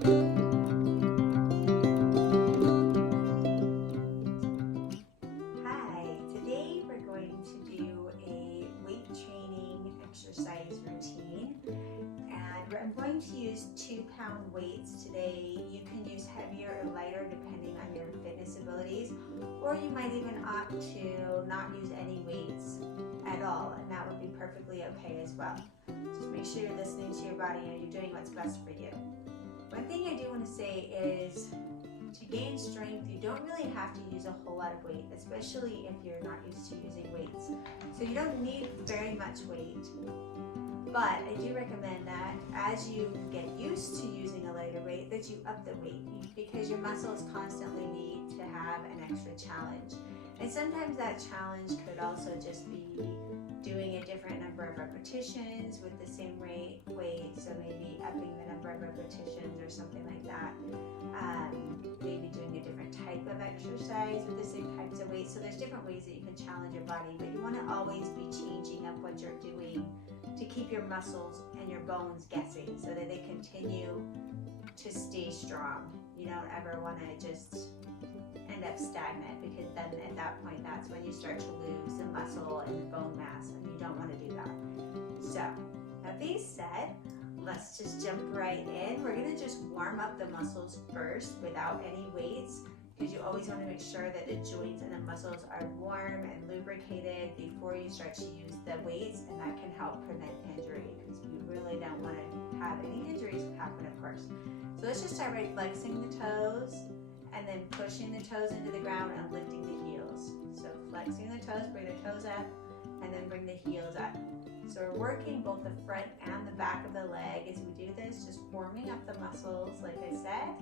Hi, today we're going to do a weight training exercise routine, and I'm going to use 2-pound weights today. You can use heavier or lighter depending on your fitness abilities, or you might even opt to not use any weights at all, and that would be perfectly okay as well. Just make sure you're listening to your body and you're doing what's best for you. One thing I do want to say is, to gain strength, you don't really have to use a whole lot of weight, especially if you're not used to using weights. So you don't need very much weight, but I do recommend that as you get used to using a lighter weight, that you up the weight, because your muscles constantly need to have an extra challenge. And sometimes that challenge could also just be doing a different number of repetitions with the same weight, so maybe upping the number of repetitions or something like that. Maybe doing a different type of exercise with the same types of weights. So there's different ways that you can challenge your body, but you want to always be changing up what you're doing to keep your muscles and your bones guessing so that they continue to stay strong. You don't ever want to just end up stagnant, because then at that point that's when you start to lose the muscle and the bone mass, and you don't want to do that. So that being said, let's just jump right in. We're going to just warm up the muscles first without any weights, because you always want to make sure that the joints and the muscles are warm and lubricated before you start to use the weights, and that can help prevent injury, because we really don't want to have any injuries happen, of course. So let's just start by flexing the toes and then pushing the toes into the ground and lifting the heels. So flexing the toes, bring the toes up, and then bring the heels up. So we're working both the front and the back of the leg as we do this, just warming up the muscles, like I said.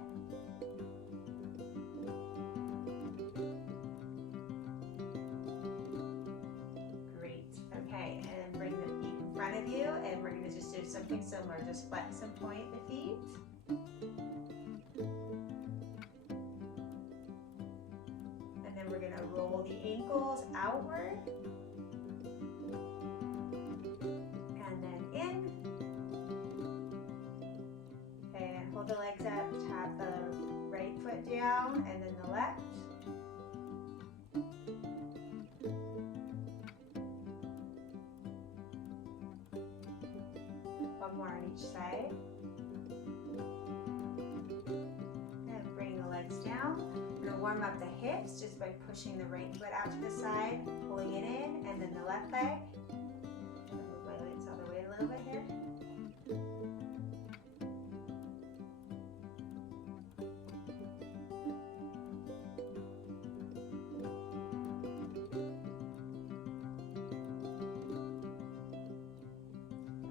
Great. Okay, and then bring the feet in front of you, and we're going to just do something similar. Just flex and point the feet. And then we're going to roll the ankles outward. Hold the legs up, tap the right foot down, and then the left. One more on each side. And bring the legs down. We're going to warm up the hips just by pushing the right foot out to the side, pulling it in, and then the left leg. Move my legs all the way a little bit here.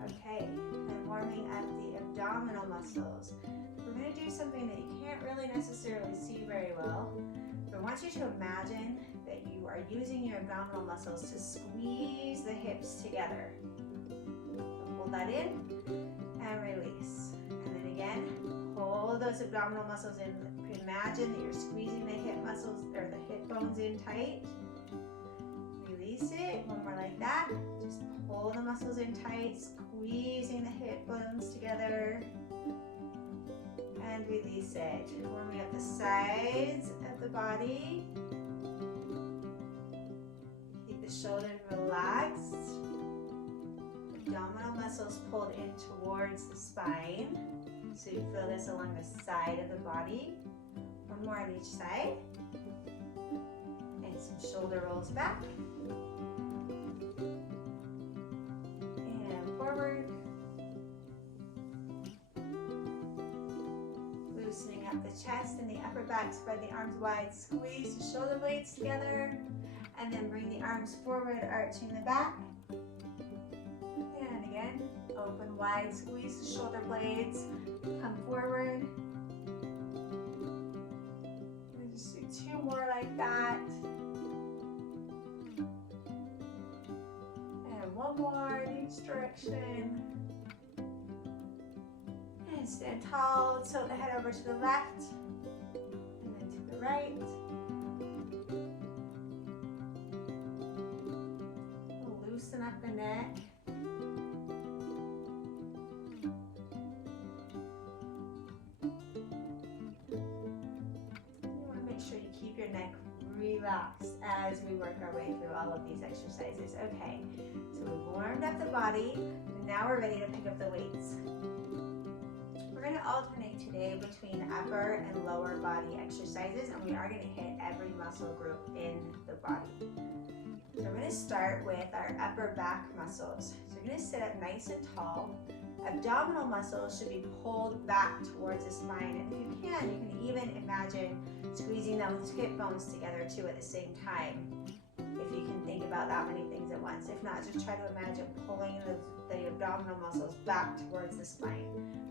Okay, and warming up the abdominal muscles. We're going to do something that you can't really necessarily see very well, but I want you to imagine that you are using your abdominal muscles to squeeze the hips together. So hold that in and release. And then again, hold those abdominal muscles in. Imagine that you're squeezing the hip muscles or the hip bones in tight. Release it. One more like that. Just pull the muscles in tight, squeezing the hip bones together. And release it. Warming up the sides of the body. Keep the shoulders relaxed. Abdominal muscles pulled in towards the spine. So you feel this along the side of the body. One more on each side. And some shoulder rolls back. And forward. Loosening up the chest and the upper back. Spread the arms wide. Squeeze the shoulder blades together. And then bring the arms forward, arching the back. And again, open wide. Squeeze the shoulder blades. Come forward. Just do 2 more like that. And 1 more in each direction. And stand tall, tilt the head over to the left, and then to the right. Loosen up the neck. neck relax as we work our way through all of these exercises. Okay, so we've warmed up the body, and now we're ready to pick up the weights. We're going to alternate today between upper and lower body exercises, and we are going to hit every muscle group in the body. So we're going to start with our upper back muscles. So you're going to sit up nice and tall. Abdominal muscles should be pulled back towards the spine, and if you can even imagine squeezing those hip bones together too at the same time, if you can think about that many things at once. If not, just try to imagine pulling the abdominal muscles back towards the spine.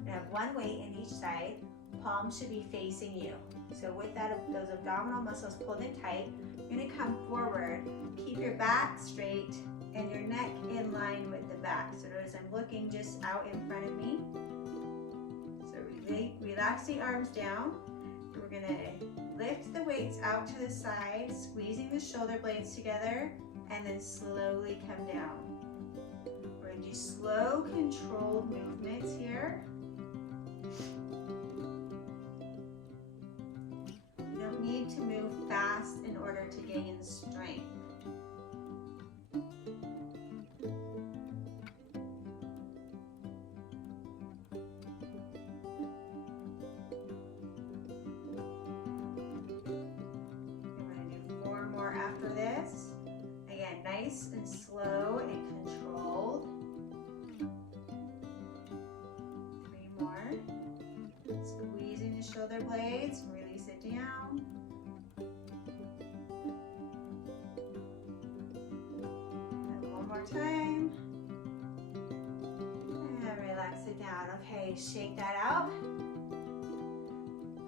You have one weight in each side. Palms should be facing you. So with those abdominal muscles pulled in tight, you're going to come forward. Keep your back straight and your neck in line with the back. So notice I'm looking just out in front of me. So relax the arms down. We're going to lift the weights out to the side, squeezing the shoulder blades together, and then slowly come down. We're going to do slow, controlled movements here. You don't need to move fast in order to gain strength. After this, again, nice and slow and controlled. 3 more. Squeezing the shoulder blades, release it down. And 1 more time. And relax it down. Okay, shake that out.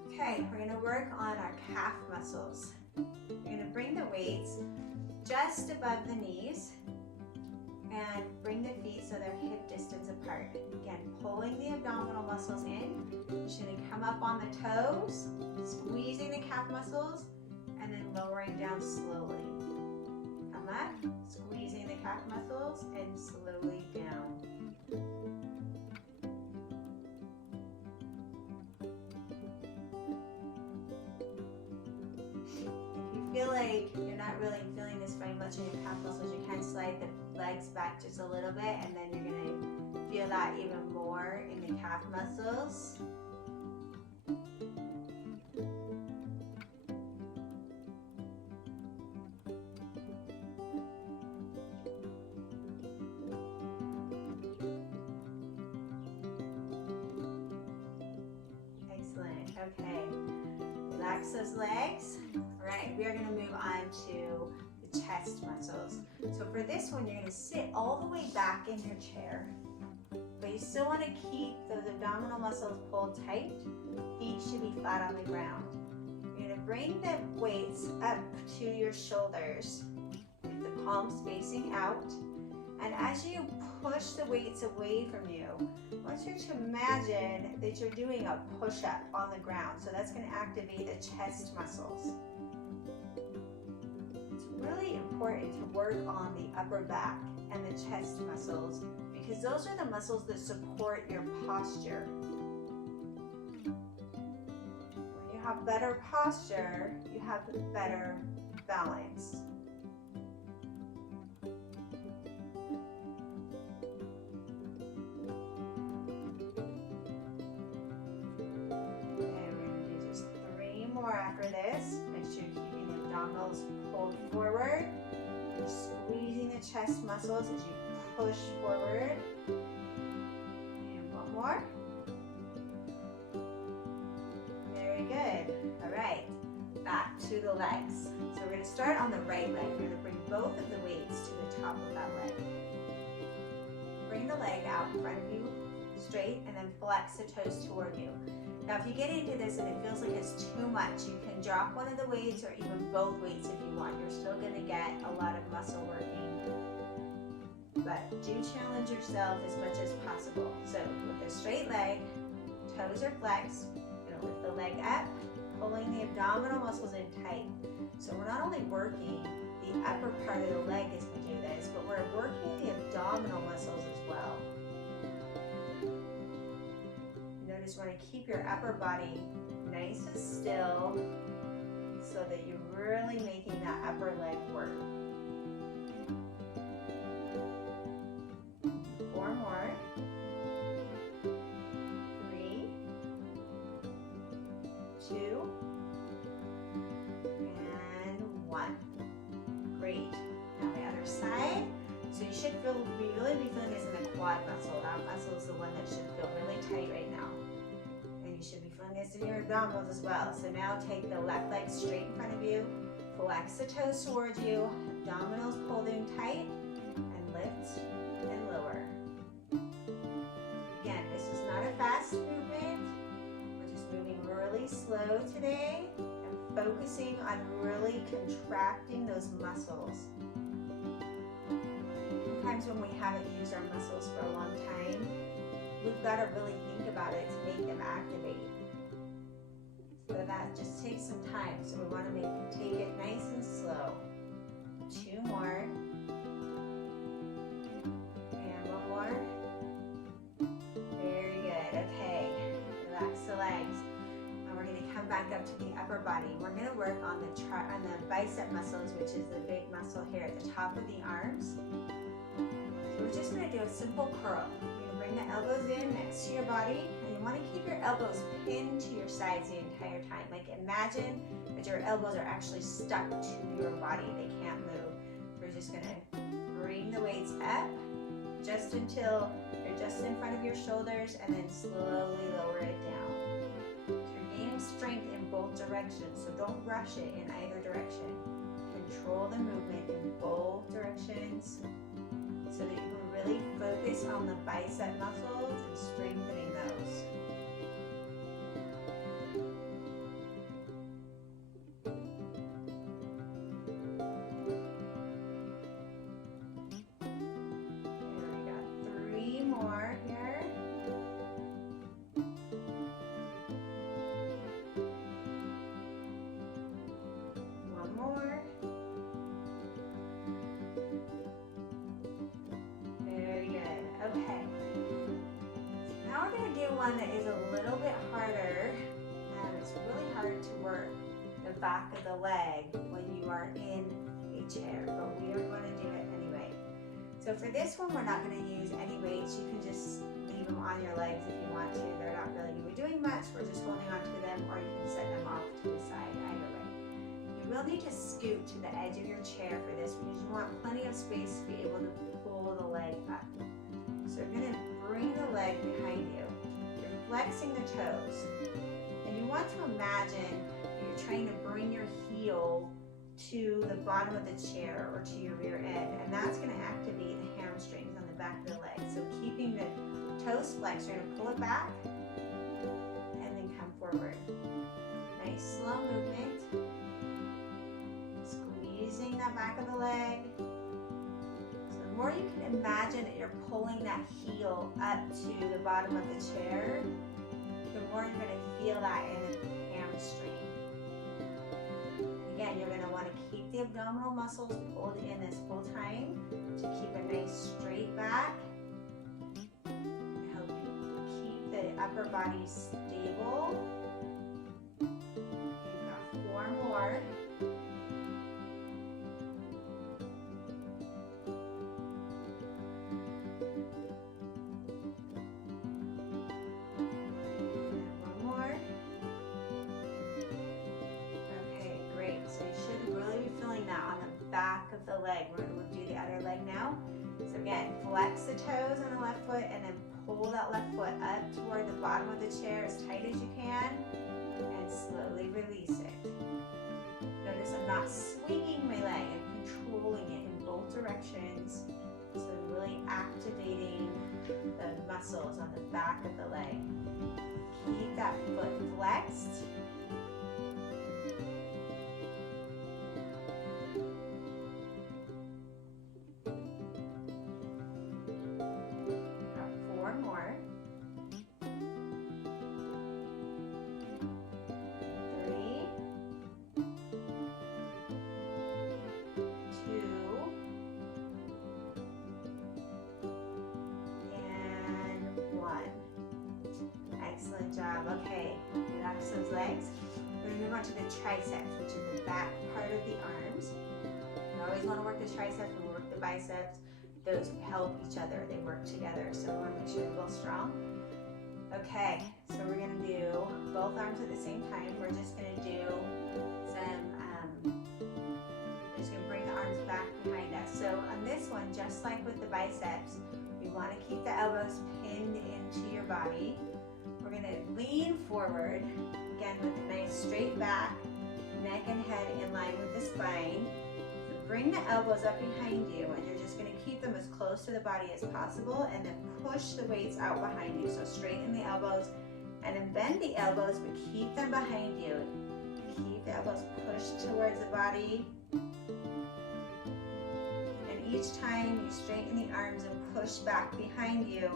Okay, we're going to work on our calf muscles. You're going to bring the weights just above the knees and bring the feet so they're hip distance apart. Again, pulling the abdominal muscles in. You're just going to come up on the toes, squeezing the calf muscles, and then lowering down slowly. Come up, squeezing the calf muscles, and slowly down. Feel like you're not really feeling this very much in your calf muscles, you can slide the legs back just a little bit, and then you're going to feel that even more in the calf muscles. Excellent. Okay. Relax those legs. All right, we are going to move on to the chest muscles. So for this one, you're going to sit all the way back in your chair, but you still want to keep those abdominal muscles pulled tight. Feet should be flat on the ground. You're going to bring the weights up to your shoulders with the palms facing out. And as you push the weights away from you, I want you to imagine that you're doing a push-up on the ground. So that's going to activate the chest muscles. It's really important to work on the upper back and the chest muscles because those are the muscles that support your posture. When you have better posture, you have better balance. After this, make sure you're keeping the abdominals pulled forward. You're squeezing the chest muscles as you push forward. And 1 more. Very good. All right, back to the legs. So we're going to start on the right leg. We're going to bring both of the weights to the top of that leg. Bring the leg out in front of you, straight, and then flex the toes toward you. Now, if you get into this and it feels like it's too much, you can drop one of the weights or even both weights if you want. You're still going to get a lot of muscle working. But do challenge yourself as much as possible. So with a straight leg, toes are flexed, you're going to lift the leg up, pulling the abdominal muscles in tight. So we're not only working the upper part of the leg as we do this, but we're working the abdominal muscles as well. Just want to keep your upper body nice and still, so that you're really making that upper leg work. 4 more. 3, 2, and 1. Great. Now the other side. So you should really be feeling this in the quad muscle. That muscle is the one that should feel really tight right now. And you should be feeling this in your abdominals as well. So now take the left leg straight in front of you, flex the toes towards you, abdominals holding tight, and lift and lower. Again, this is not a fast movement. We're just moving really slow today and focusing on really contracting those muscles. Sometimes when we haven't used our muscles for a long time, we've got to really think about it to make them activate. So that just takes some time. So we want to take it nice and slow. 2 more. And 1 more. Very good. Okay. Relax the legs. And we're going to come back up to the upper body. We're going to work on the bicep muscles, which is the big muscle here at the top of the arms. So we're just going to do a simple curl. You're going to bring the elbows in next to your body, and you want to keep your elbows pinned to your sides the entire time. Like imagine that your elbows are actually stuck to your body. They can't move. We're just going to bring the weights up just until you're just in front of your shoulders, and then slowly lower it down. So you're gaining strength in both directions, so don't rush it in either direction. Control the movement in both directions, so that you can really focus on the bicep muscles and strengthening those. There we go. 3 more here. 1 more. Okay, so now we're going to do one that is a little bit harder, and it's really hard to work the back of the leg when you are in a chair, but we are going to do it anyway. So for this one, we're not going to use any weights. You can just leave them on your legs if you want to. They're not really going to be doing much. We're just holding on to them, or you can set them off to the side, either way. You will need to scoot to the edge of your chair for this because you want plenty of space to be able to pull the leg up. So you're going to bring the leg behind you. You're flexing the toes. And you want to imagine that you're trying to bring your heel to the bottom of the chair or to your rear end. And that's going to activate the hamstrings on the back of the leg. So keeping the toes flexed, you're going to pull it back and then come forward. Nice slow movement. Squeezing that back of the leg. The more you can imagine that you're pulling that heel up to the bottom of the chair, the more you're going to feel that in the hamstring. Again, you're going to want to keep the abdominal muscles pulled in this whole time to keep a nice straight back and help you keep the upper body stable. You've got 4 more. Back of the leg. We're going to do the other leg now. So again, flex the toes on the left foot and then pull that left foot up toward the bottom of the chair as tight as you can and slowly release it. Notice I'm not swinging my leg, I'm controlling it in both directions. So really activating the muscles on the back of the leg. Keep that foot flexed. More. 3, 2, and 1. Excellent job. Okay, relax those legs. We're going to move on to the triceps, which is the back part of the arms. We always want to work the triceps, we work the biceps. Those help each other, they work together, so we want to make sure they're both strong. Okay, so we're going to do both arms at the same time. We're just going to do some, just going to bring the arms back behind us. So on this one, just like with the biceps, you want to keep the elbows pinned into your body. We're going to lean forward, again with a nice straight back, neck and head in line with the spine. So bring the elbows up behind you, and you're just going to keep them as close to the body as possible, and then push the weights out behind you. So straighten the elbows, and then bend the elbows, but keep them behind you. Keep the elbows pushed towards the body. And each time you straighten the arms and push back behind you,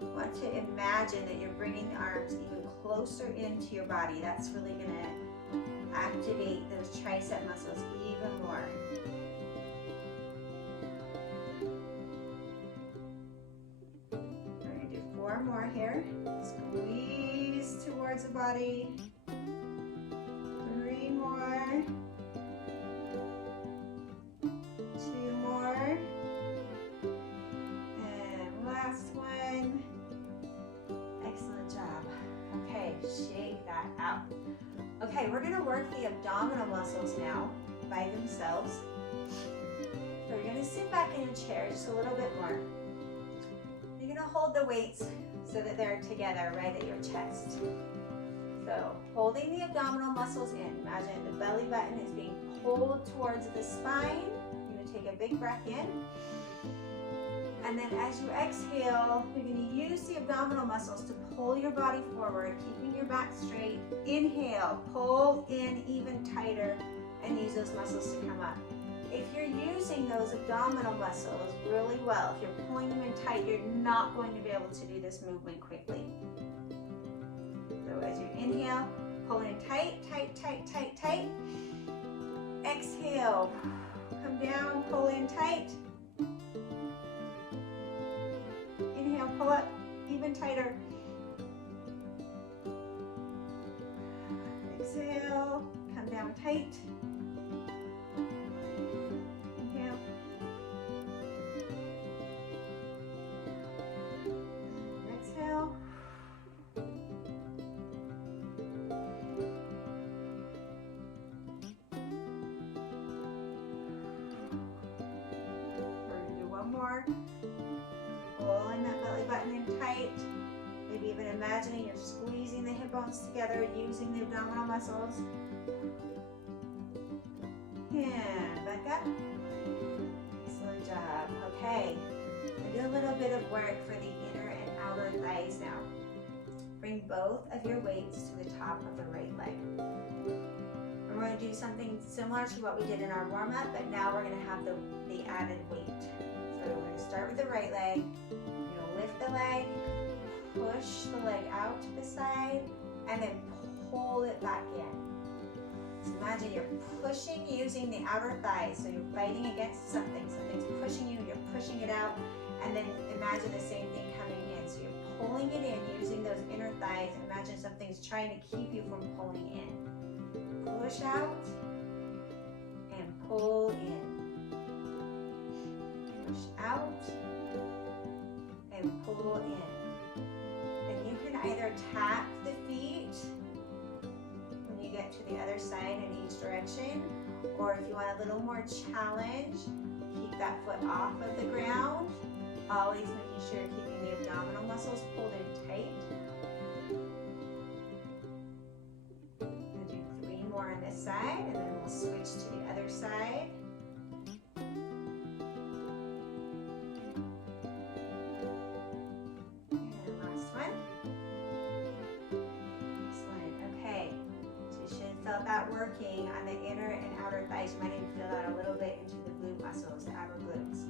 you want to imagine that you're bringing the arms even closer into your body. That's really going to activate those tricep muscles even more. We're going to do 4 more here. Squeeze towards the body. 3 more. 2 more. And last one. Excellent job. Okay, shake that out. Okay, we're going to work the abdominal muscles now by themselves. So you're going to sit back in a chair just a little bit more. You're going to hold the weights so that they're together right at your chest. So holding the abdominal muscles in. Imagine the belly button is being pulled towards the spine. You're going to take a big breath in. And then as you exhale, you're going to use the abdominal muscles to pull your body forward, keeping your back straight. Inhale, pull in even tighter, and use those muscles to come up. If you're using those abdominal muscles really well, if you're pulling them in tight, you're not going to be able to do this movement quickly. So as you inhale, pull in tight, tight, tight, tight, tight. Exhale, come down, pull in tight. Inhale, pull up even tighter. Exhale, come down tight. Inhale. Exhale. We're going to do one more. Pulling that belly button in tight. Maybe even imagining you're squeezing the hip bones together using the abdominal muscles. And back up. Excellent job. Okay, I do a little bit of work for the inner and outer thighs now. Bring both of your weights to the top of the right leg. We're going to do something similar to what we did in our warm-up, but now we're going to have the added weight. So we're going to start with the right leg. You're going to lift the leg, push the leg out to the side, and then pull it back in. So imagine you're pushing using the outer thighs, so you're fighting against something. Something's pushing you, you're pushing it out, and then imagine the same thing coming in. So you're pulling it in using those inner thighs, and imagine something's trying to keep you from pulling in. Push out and pull in. Push out and pull in. And you can either tap the feet when you get to the other side in each direction, or if you want a little more challenge, keep that foot off of the ground, always making sure you're keeping the abdominal muscles pulled in tight. We'll do 3 more on this side, and then we'll switch to the other side. That working on the inner and outer thighs. You might even feel that a little bit into the glute muscles, the outer glutes.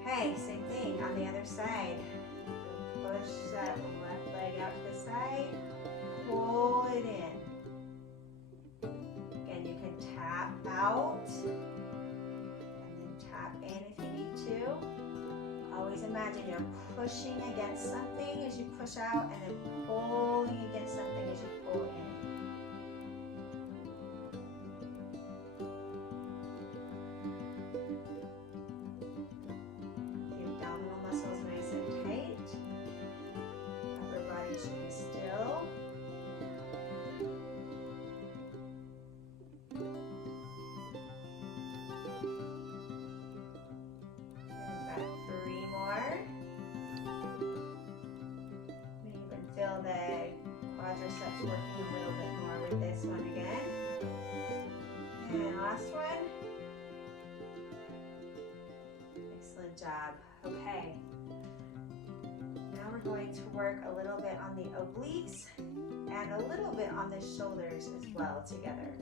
Okay, same thing on the other side. Push that left leg out to the side, pull it in. Again, you can tap out and then tap in if you need to. Always imagine you're pushing against something as you push out, and then pulling against something as you pull in. a little bit more with this one again. And last one. Excellent job. Okay. Now we're going to work a little bit on the obliques and a little bit on the shoulders as well together.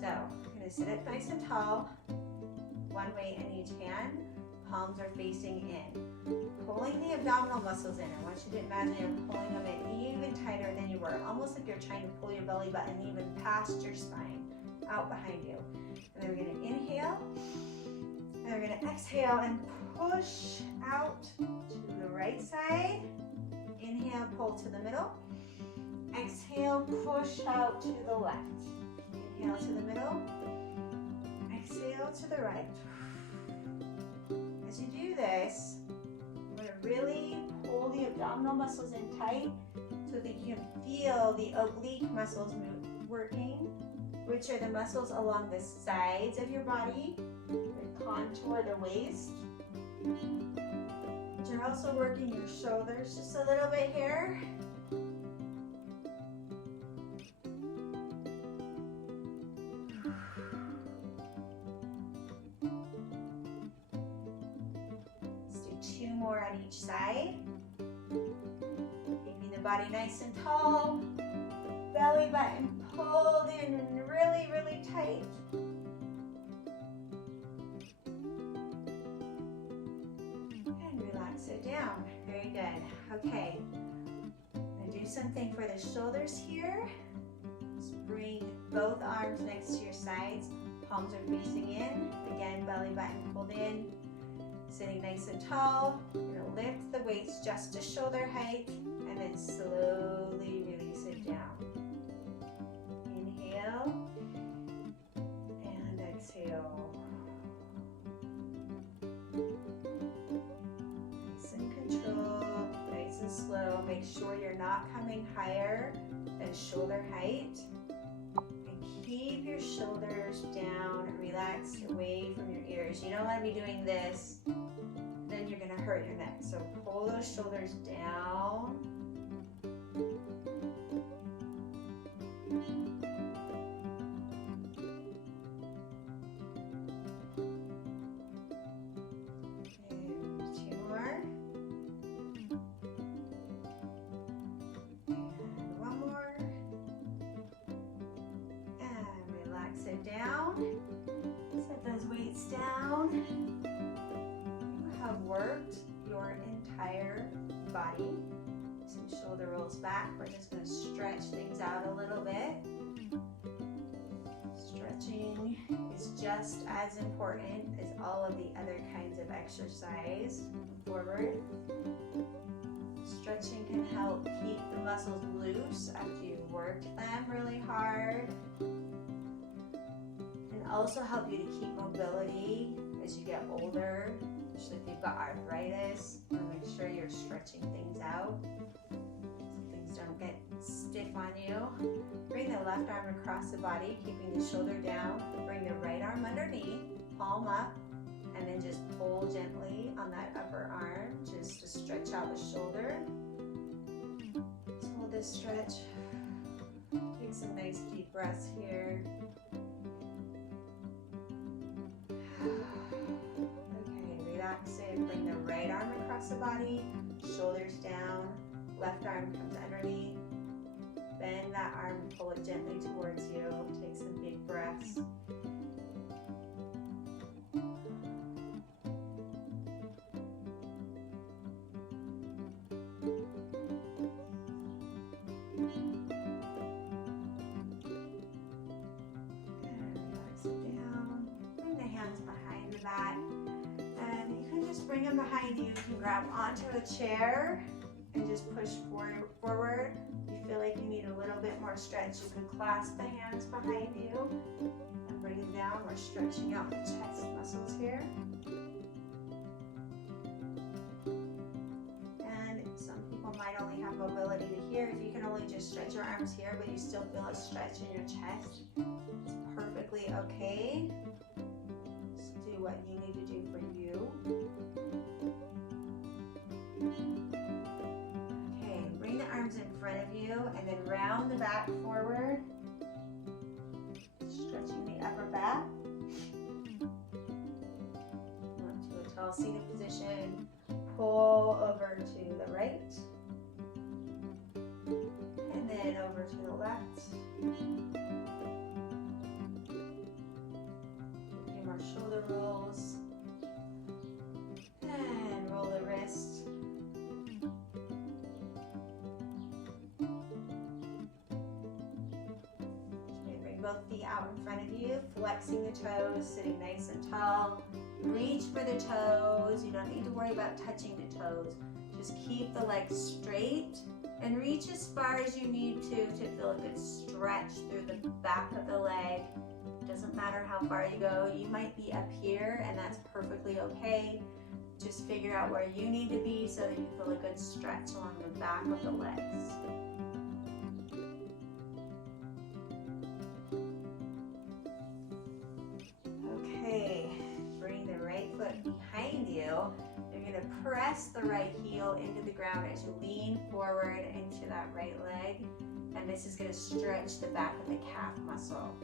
So I'm going to sit up nice and tall, one weight in each hand, palms are facing in. Pulling the abdominal muscles in. I want you to imagine you're pulling them in even tighter than you were, almost like you're trying to pull your belly button even past your spine, out behind you. And then we're going to inhale, and we're going to exhale and push out to the right side. Inhale, pull to the middle. Exhale, push out to the left. Inhale to the middle. Exhale to the right. As you do this, I'm going to really pull the abdominal muscles in tight so that you can feel the oblique muscles working, which are the muscles along the sides of your body that contour the waist. But you're also working your shoulders just a little bit here. More on each side, keeping the body nice and tall, belly button pulled in and really, really tight. And relax it down. Very good. Okay, I'm going to do something for the shoulders here. Just bring both arms next to your sides, palms are facing in. Again, belly button pulled in. Sitting nice and tall, you're going to lift the weights just to shoulder height and then slowly release it down. Inhale and exhale. Nice and controlled, nice and slow. Make sure you're not coming higher than shoulder height. And keep your shoulders down, relaxed, away from your ears. You don't want to be doing this. Then you're going to hurt your neck. So pull those shoulders down. And two more. And one more. And relax it down. Set those weights down. Have worked your entire body. Some shoulder rolls back. We're just going to stretch things out a little bit. Stretching is just as important as all of the other kinds of exercise. Forward. Stretching can help keep the muscles loose after you've worked them really hard. And also help you to keep mobility as you get older. Especially if you've got arthritis, you want to make sure you're stretching things out so things don't get stiff on you. Bring the left arm across the body, keeping the shoulder down. Bring the right arm underneath, palm up, and then just pull gently on that upper arm just to stretch out the shoulder. Just hold this stretch. Take some nice deep breaths here. Relax it. Bring the right arm across the body, shoulders down, left arm comes underneath. Bend that arm and pull it gently towards you. Take some big breaths. And relax it down. Bring the hands behind the back. Bring them behind you. You can grab onto a chair and just push forward. If you feel like you need a little bit more stretch, you can clasp the hands behind you and bring them down. We're stretching out the chest muscles here. And some people might only have mobility to here. If you can only just stretch your arms here, but you still feel a stretch in your chest, it's perfectly okay. Just do what you need to do for you. Okay, bring the arms arms in front of you and then round the back forward. Stretching the upper back. Onto a tall seated position. Pull over to the right. And then over to the left. A few more shoulder rolls. And roll the wrist. Bring both feet out in front of you, flexing the toes, sitting nice and tall. Reach for the toes. You don't need to worry about touching the toes. Just keep the legs straight and reach as far as you need to feel a good stretch through the back of the leg. Doesn't matter how far you go. You might be up here and that's perfectly okay. Just figure out where you need to be so that you feel a good stretch along the back of the legs. Okay, bring the right foot behind you. You're going to press the right heel into the ground as you lean forward into that right leg. And this is going to stretch the back of the calf muscle.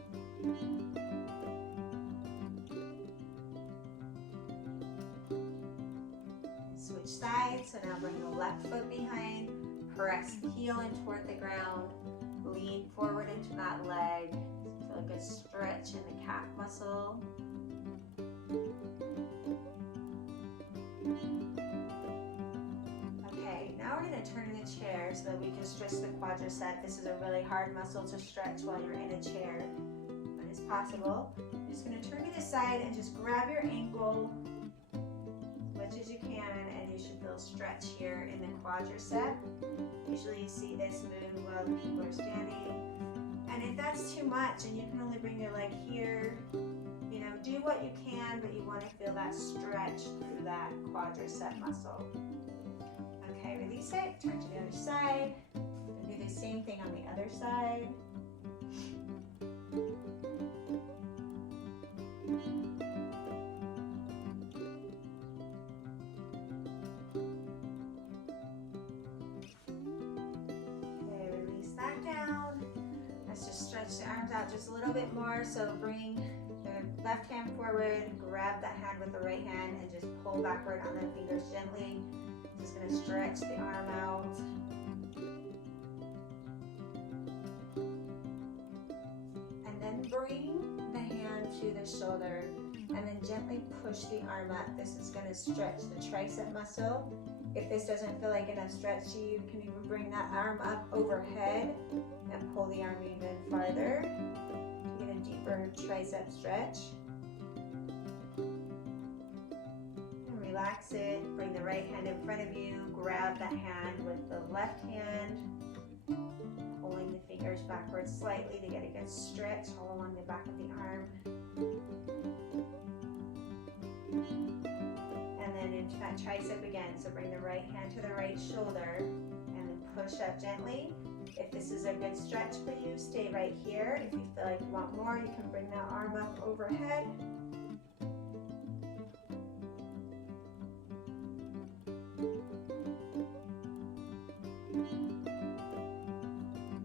Switch sides, so now bring the left foot behind, press the heel in toward the ground, lean forward into that leg, feel a good stretch in the calf muscle. Okay, now we're going to turn in the chair so that we can stretch the quadricep. This is a really hard muscle to stretch while you're in a chair, but it's possible. You're just going to turn to the side and just grab your ankle as much as you can, and you should feel stretch here in the quadricep. Usually you see this move while the people are standing. And if that's too much and you can only bring your leg here, you know, do what you can, but you want to feel that stretch through that quadricep muscle. Okay, release it, turn to the other side, and do the same thing on the other side. Stretch the arms out just a little bit more, so bring the left hand forward, grab that hand with the right hand, and just pull backward on the fingers gently. Just going to stretch the arm out. And then bring the hand to the shoulder, and then gently push the arm up. This is going to stretch the tricep muscle. If this doesn't feel like enough stretch, you can even bring that arm up overhead and pull the arm even farther to get a deeper tricep stretch. And relax it. Bring the right hand in front of you. Grab that hand with the left hand, pulling the fingers backwards slightly to get a good stretch all along the back of the arm. And then into that tricep again. So bring the right hand to the right shoulder and then push up gently. If this is a good stretch for you, stay right here. If you feel like you want more, you can bring that arm up overhead.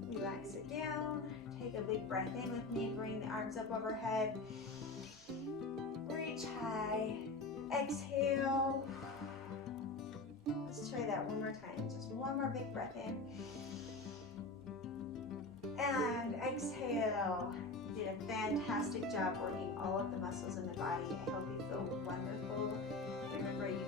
Relax it down. Take a big breath in with me. Bring the arms up overhead. Reach high. Exhale. Let's try that one more time. Just one more big breath in. And exhale. You did a fantastic job working all of the muscles in the body. I hope you feel wonderful. Remember, you